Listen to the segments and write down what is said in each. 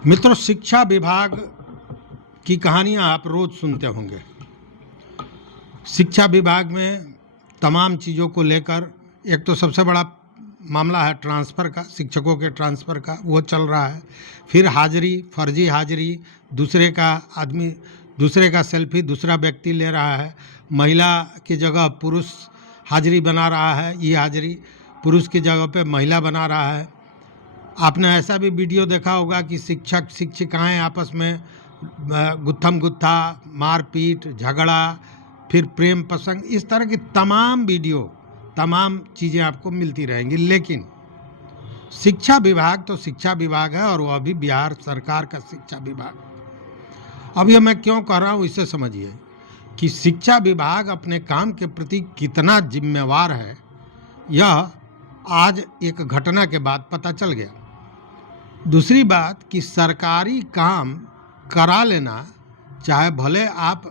मित्रों, शिक्षा विभाग की कहानियां आप रोज सुनते होंगे। शिक्षा विभाग में तमाम चीज़ों को लेकर एक तो सबसे बड़ा मामला है ट्रांसफ़र का, शिक्षकों के ट्रांसफ़र का, वो चल रहा है। फिर हाजिरी, फर्जी हाजिरी, दूसरे का सेल्फी दूसरा व्यक्ति ले रहा है, महिला की जगह पुरुष हाजिरी बना रहा है, ये हाजिरी पुरुष की जगह पे महिला बना रहा है। आपने ऐसा भी वीडियो देखा होगा कि शिक्षक शिक्षिकाएं आपस में गुत्थम गुत्था, मारपीट, झगड़ा, फिर प्रेम प्रसंग, इस तरह की तमाम चीज़ें आपको मिलती रहेंगी। लेकिन शिक्षा विभाग तो शिक्षा विभाग है, और वह भी बिहार सरकार का शिक्षा विभाग। अब यह मैं क्यों कह रहा हूँ इसे समझिए कि शिक्षा विभाग अपने काम के प्रति कितना जिम्मेवार है, यह आज एक घटना के बाद पता चल गया। दूसरी बात कि सरकारी काम करा लेना, चाहे भले आप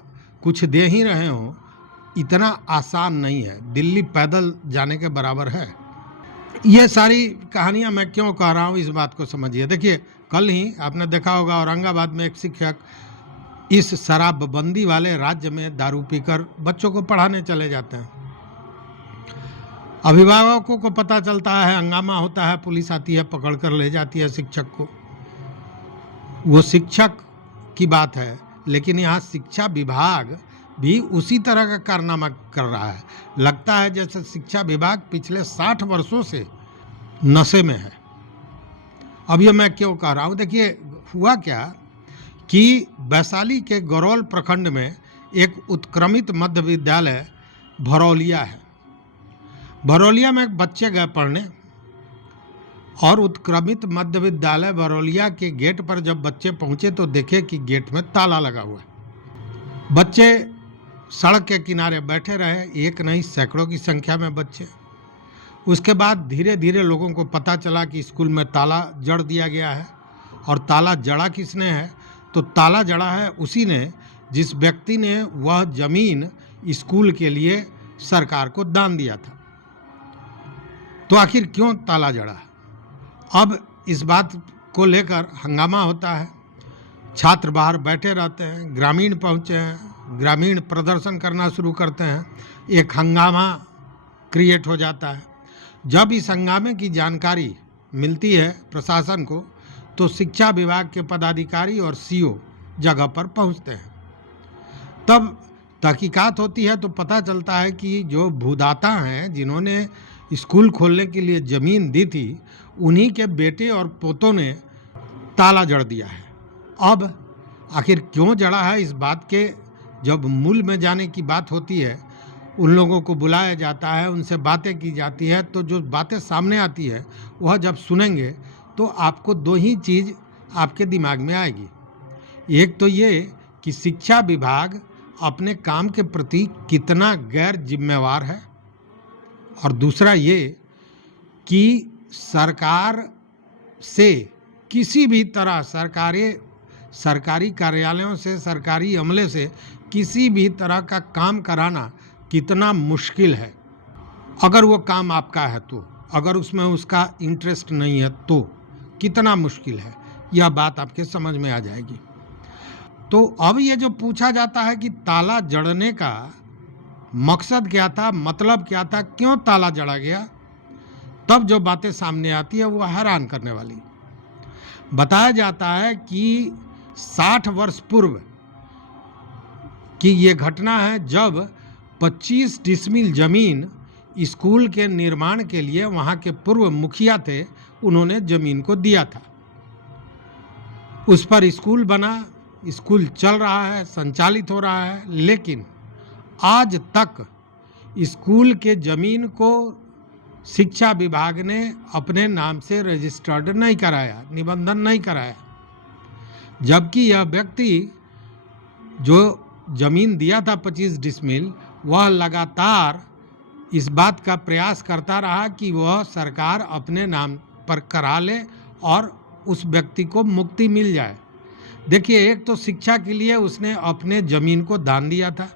कुछ दे ही रहे हो, इतना आसान नहीं है। दिल्ली पैदल जाने के बराबर है। ये सारी कहानियां मैं क्यों कह रहा हूँ, इस बात को समझिए। देखिए, कल ही आपने देखा होगा औरंगाबाद में एक शिक्षक इस शराबबंदी वाले राज्य में दारू पीकर बच्चों को पढ़ाने चले जाते हैं। अभिभावकों को पता चलता है, हंगामा होता है, पुलिस आती है, पकड़ कर ले जाती है शिक्षक को। वो शिक्षक की बात है, लेकिन यहाँ शिक्षा विभाग भी उसी तरह का कारनामा कर रहा है। लगता है जैसे शिक्षा विभाग पिछले 60 वर्षों से नशे में है। अब ये मैं क्यों कह रहा हूँ, देखिए हुआ क्या कि वैशाली के गरौल प्रखंड में एक उत्क्रमित मध्य विद्यालय भरौलिया है। भरौलिया में बच्चे गए पढ़ने, और उत्क्रमित मध्य विद्यालय भरौलिया के गेट पर जब बच्चे पहुंचे तो देखे कि गेट में ताला लगा हुआ है। बच्चे सड़क के किनारे बैठे रहे, एक नहीं सैकड़ों की संख्या में बच्चे। उसके बाद धीरे धीरे लोगों को पता चला कि स्कूल में ताला जड़ दिया गया है। और ताला जड़ा किसने है, तो ताला जड़ा है उसी ने जिस व्यक्ति ने वह जमीन स्कूल के लिए सरकार को दान दिया था। तो आखिर क्यों ताला जड़ा? अब इस बात को लेकर हंगामा होता है, छात्र बाहर बैठे रहते हैं, ग्रामीण पहुंचे हैं, ग्रामीण प्रदर्शन करना शुरू करते हैं, एक हंगामा क्रिएट हो जाता है। जब इस हंगामे की जानकारी मिलती है प्रशासन को, तो शिक्षा विभाग के पदाधिकारी और सीओ जगह पर पहुंचते हैं। तब तहकीकात होती है तो पता चलता है कि जो भूदाता हैं, जिन्होंने स्कूल खोलने के लिए ज़मीन दी थी, उन्हीं के बेटे और पोतों ने ताला जड़ दिया है। अब आखिर क्यों जड़ा है, इस बात के जब मूल में जाने की बात होती है, उन लोगों को बुलाया जाता है, उनसे बातें की जाती है, तो जो बातें सामने आती है वह जब सुनेंगे तो आपको दो ही चीज़ आपके दिमाग में आएगी। एक तो ये कि शिक्षा विभाग अपने काम के प्रति कितना गैर जिम्मेवार है, और दूसरा ये कि सरकार से किसी भी तरह सरकारी कार्यालयों से, सरकारी अमले से किसी भी तरह का काम कराना कितना मुश्किल है। अगर वो काम आपका है तो, अगर उसमें उसका इंटरेस्ट नहीं है तो कितना मुश्किल है, यह बात आपके समझ में आ जाएगी। तो अब ये जो पूछा जाता है कि ताला जड़ने का मकसद क्या था, मतलब क्या था, क्यों ताला जड़ा गया, तब जो बातें सामने आती है वो हैरान करने वाली। बताया जाता है कि 60 वर्ष पूर्व की ये घटना है, जब 25 डिसमिल जमीन स्कूल के निर्माण के लिए वहाँ के पूर्व मुखिया थे, उन्होंने जमीन को दिया था। उस पर स्कूल बना, स्कूल चल रहा है, संचालित हो रहा है, लेकिन आज तक स्कूल के ज़मीन को शिक्षा विभाग ने अपने नाम से रजिस्टर्ड नहीं कराया, निबंधन नहीं कराया। जबकि यह व्यक्ति जो ज़मीन दिया था 25 डिसमिल, वह लगातार इस बात का प्रयास करता रहा कि वह सरकार अपने नाम पर करा ले और उस व्यक्ति को मुक्ति मिल जाए। देखिए, एक तो शिक्षा के लिए उसने अपने ज़मीन को दान दिया था,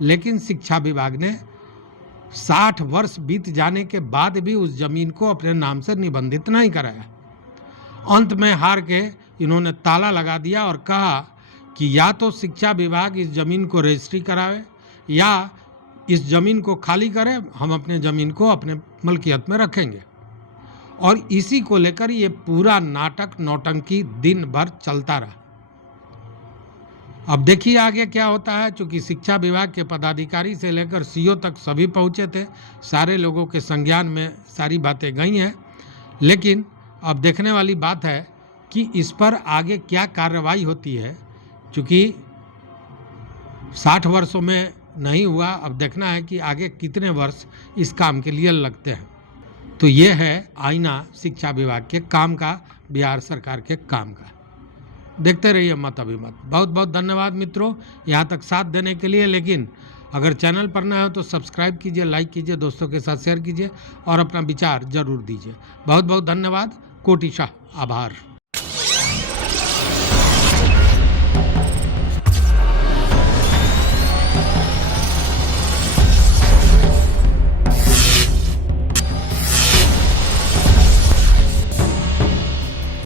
लेकिन शिक्षा विभाग ने 60 वर्ष बीत जाने के बाद भी उस ज़मीन को अपने नाम से निबंधित नहीं कराया। अंत में हार के इन्होंने ताला लगा दिया और कहा कि या तो शिक्षा विभाग इस ज़मीन को रजिस्ट्री करावे या इस ज़मीन को खाली करे, हम अपने ज़मीन को अपने मलकियत में रखेंगे। और इसी को लेकर ये पूरा नाटक नौटंकी दिन भर चलता रहा। अब देखिए आगे क्या होता है। चूंकि शिक्षा विभाग के पदाधिकारी से लेकर सीओ तक सभी पहुंचे थे, सारे लोगों के संज्ञान में सारी बातें गई हैं, लेकिन अब देखने वाली बात है कि इस पर आगे क्या कार्रवाई होती है। चूंकि 60 वर्षों में नहीं हुआ, अब देखना है कि आगे कितने वर्ष इस काम के लिए लगते हैं। तो ये है आईना शिक्षा विभाग के काम का, बिहार सरकार के काम का। देखते रहिए मत अभिमत। बहुत बहुत धन्यवाद मित्रों यहाँ तक साथ देने के लिए। लेकिन अगर चैनल पर नए हो तो सब्सक्राइब कीजिए, लाइक कीजिए, दोस्तों के साथ शेयर कीजिए और अपना विचार जरूर दीजिए। बहुत बहुत धन्यवाद। कोटिशाह आभार।